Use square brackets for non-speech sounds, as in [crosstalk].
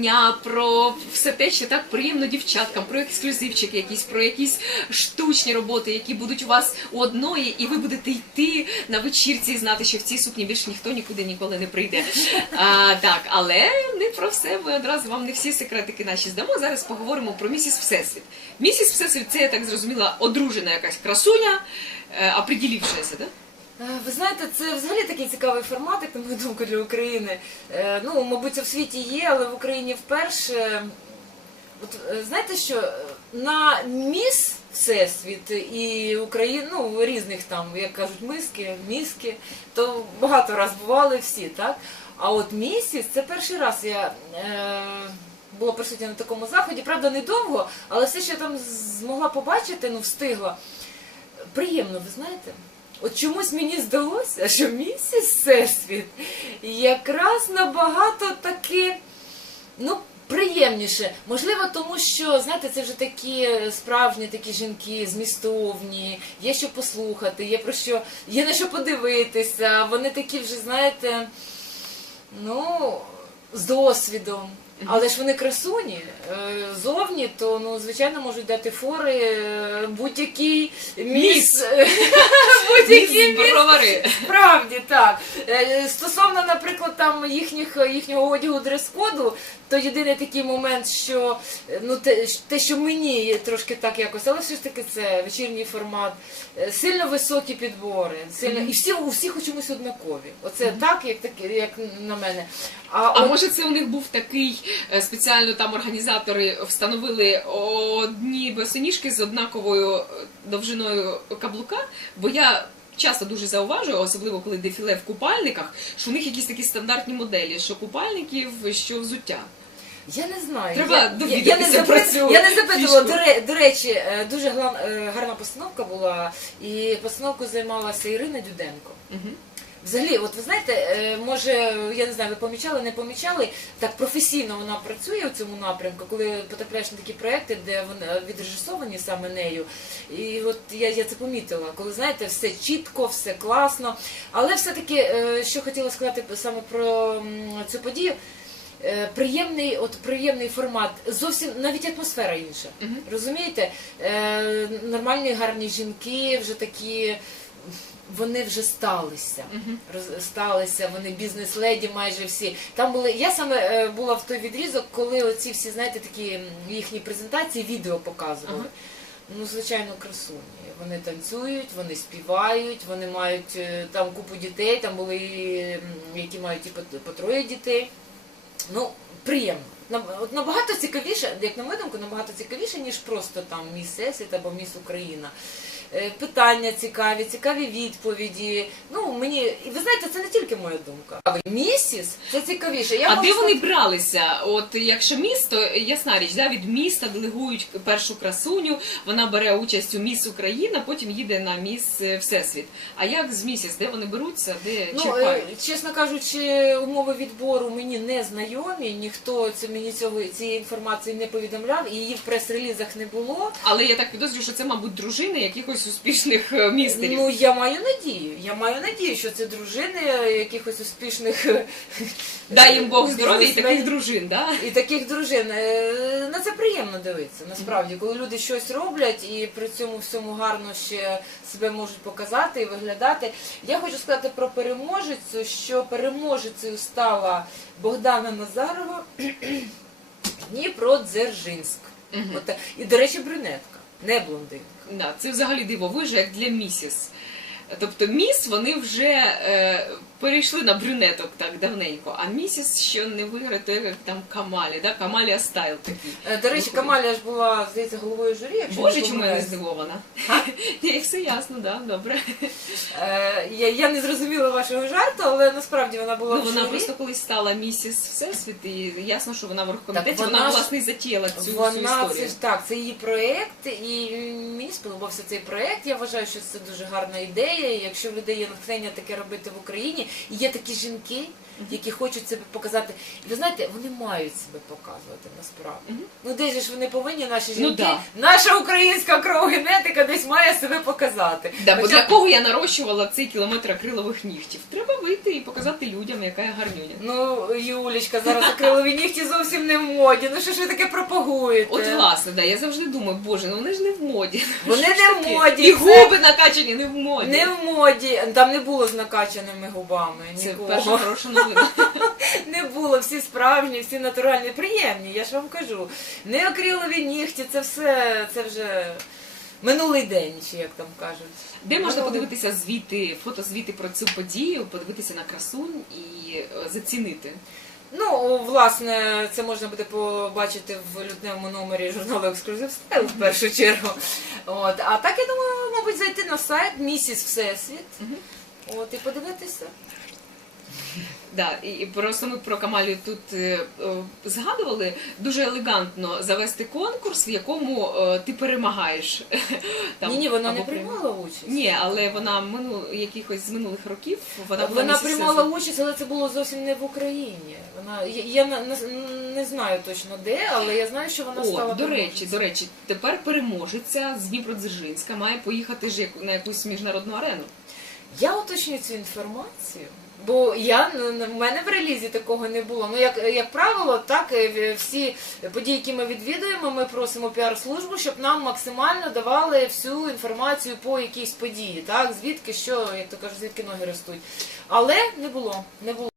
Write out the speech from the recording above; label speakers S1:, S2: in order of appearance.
S1: знання, про все те, що так приємно дівчаткам, про ексклюзивчики якісь, про якісь штучні роботи, які будуть у вас у одної, і ви будете йти на вечірці і знати, що в цій сукні більше ніхто нікуди ніколи не прийде. А, так, але не про все. Ми одразу вам не всі секретики наші здамо. Зараз поговоримо про місіс Всесвіт. Місіс Всесвіт це я так зрозуміла, одружена якась красуня, е, оприділившаяся, да?
S2: Е, Ви знаєте, це взагалі такий цікавий формат, як на мою думку, для України. Е, Ну, мабуть, це в світі є, але в Україні вперше. От е, знаєте що, на міс Всесвіт і Україн, ну, різних там, як кажуть, миски, міски, то багато раз бували всі, так? А от місіс це перший раз я е, була присутня на такому заході. Правда, недовго, але все, що я там змогла побачити, ну, встигла. Приємно, ви знаєте? От чомусь мені здалося, що місіс Всесвіт якраз набагато таки, ну, приємніше. Можливо, тому що, знаєте, це вже такі справжні такі жінки, змістовні, є що послухати, є про що, є на що подивитися. Вони такі вже, знаєте, ну, з досвідом. Але ж вони красуні е, зовні, то ну звичайно можуть дати фори е, будь-який міс. [laughs] будь-який міс.
S1: бровари.
S2: Справді так. Е, Стосовно, наприклад, там їхніх їхнього одягу дрес-коду, то єдиний такий момент, що е, ну те, те, що мені є трошки так якось, але все ж таки це вечірній формат, е, сильно високі підбори, сильно і всі у всіх у чомусь однакові. Оце так, як такі, як на мене. А,
S1: А
S2: от-
S1: може це у них був такий е, спеціально там організатори встановили одні босоніжки з однаковою е, довжиною каблука? Бо я часто дуже зауважую, особливо коли дефіле в купальниках, що у них якісь такі стандартні моделі, що купальників, що взуття.
S2: Я не знаю.
S1: Треба
S2: я,
S1: довідатися
S2: я, не запит-
S1: про цю
S2: Я не запитувала. До, ре- до речі, е, дуже е, гарна постановка була, і постановкою займалася Ірина Дюденко.
S1: Мгм.
S2: Взагалі, от ви знаєте, е, може, я не знаю, ви помічали, не помічали, так професійно вона працює у цьому напрямку, коли потрапляєш на такі проекти, де вони відрежисовані саме нею. І от я, я це помітила, коли знаєте, все чітко, все класно. Але все-таки, е, що хотіла сказати саме про цю подію. е, Приємний, от приємний формат, зовсім навіть атмосфера інша.
S1: Мгм.
S2: Розумієте? Е, нормальні гарні жінки, вже такі, вони вже сталися. Роз- сталися, вони бізнес-леді майже всі. Там були. Я саме е, була в той відрізок, коли оці всі, знаєте, такі м, їхні презентації, відео показували. Ну, звичайно, красуні. Вони танцюють, вони співають, вони мають е, там купу дітей, там були, м, які мають і по, по троє дітей. Ну, приємно. Наб- От набагато цікавіше, як на мою думку, набагато цікавіше, ніж просто там міс або міс Україна. Е, Питання цікаві, цікаві відповіді. Ну мені і ви знаєте, це не тільки моя думка. Місіс це цікавіше. Я
S1: А де вони
S2: сказати-
S1: бралися? От якщо місто, ясна річ, да, від міста делегують першу красуню, вона бере участь у міс Україна, потім їде на міс Всесвіт. А як з місяць? Де вони беруться, де
S2: Ну,
S1: черпають?
S2: е, чесно кажучи, умови відбору мені не знайомі. Ніхто це мені цього цієї інформації не повідомляв, і її в прес-релізах не було.
S1: Але я так підозрюю, що це, мабуть, дружини якихось успішних е, містерів.
S2: Ну я маю надію. Я маю надію, що це дружини якихось успішних
S1: Дай їм Бог здоров'я і таких дружин, да?
S2: І таких дружин Е, на це приємно дивитися. Насправді, коли люди щось роблять і при цьому всьому гарно ще себе можуть показати і виглядати. Я хочу сказати про переможецю, що переможецею стала Богдана Назарова [clears throat] Дніпродзержинськ. От, і, до речі, брюнетка, не блондинка.
S1: Да, це взагалі дивовижа, як для місіс. Тобто міс вони вже е, перейшли на брюнеток так давненько, а місіс що не виграє, то як там Камалі, да? Камалія стайл такий.
S2: Е, До речі. Камалія ж була, здається, головою журі, якщо
S1: Боже, чому я не здивована? [laughs] Ні, все ясно, да, добре.
S2: Е, Я, я не зрозуміла вашого жарту, але насправді вона була
S1: Ну
S2: в
S1: вона
S2: журі.
S1: просто колись стала місіс Всесвіт, і ясно, що вона в оргкомітеті, вона,
S2: вона ж-
S1: власне і затіяла цю, цю
S2: Вона це ж так, це її проєкт, і мені сподобався цей проект. Я вважаю, що це дуже гарна ідея. І якщо людей є натхнення таке робити в Україні, і є такі жінки, які хочуть себе показати. І ви знаєте, вони мають себе показувати насправді. Ну де ж вони повинні, наші
S1: Ну,
S2: жінки,
S1: да.
S2: наша українська кров генетика десь має себе показати.
S1: Да, бо
S2: Хоча
S1: для кого я нарощувала цей кілометр акрилових нігтів? Треба вийти і показати людям, яка я гарнюня.
S2: Ну, Юлічка, зараз акрилові нігті зовсім не в моді. Ну що ж ви таке пропагуєте?
S1: От власне, да, я завжди думаю, боже, ну вони ж не в моді.
S2: Вони не в моді.
S1: І
S2: це
S1: губи накачані не в моді.
S2: Не в моді. Там не було з накачаними губами.
S1: Це
S2: Нікого.
S1: перша хороша
S2: Не було. Всі справжні, всі натуральні, приємні. Я ж вам кажу. Не акрилові нігті, це все, це вже минулий день, чи як там кажуть.
S1: Де можна
S2: Минулий-
S1: подивитися звіти, фотозвіти про цю подію, подивитися на красунь і е, зацінити?
S2: Ну, власне, це можна буде побачити в лютневому номері журналу Exclusive Style в першу чергу. От. А так я думаю, мабуть, зайти на сайт Місіс Всесвіт.
S1: Мгм.
S2: От, і подивитися.
S1: Да, і просто ми про Камалію тут е, е, згадували дуже елегантно завести конкурс, в якому е, ти перемагаєш. [laughs] Там,
S2: Ні, ні, вона не приймала участь.
S1: Ні, але вона мину якихось з минулих років вона була
S2: Вона приймала участь, але це було зовсім не в Україні. Вона я, я не, не- знаю точно де, але я знаю, що вона стала
S1: до речі, до речі, тепер переможеця з Дніпродзержинська має поїхати ж на якусь міжнародну арену.
S2: Я уточню цю інформацію. Бо я в мене в релізі такого не було. Ну як, як правило, так е, всі події, які ми відвідуємо, ми просимо піар-службу, щоб нам максимально давали всю інформацію по якійсь події, так звідки що, як то кажуть, звідки ноги ростуть. Але не було, не було.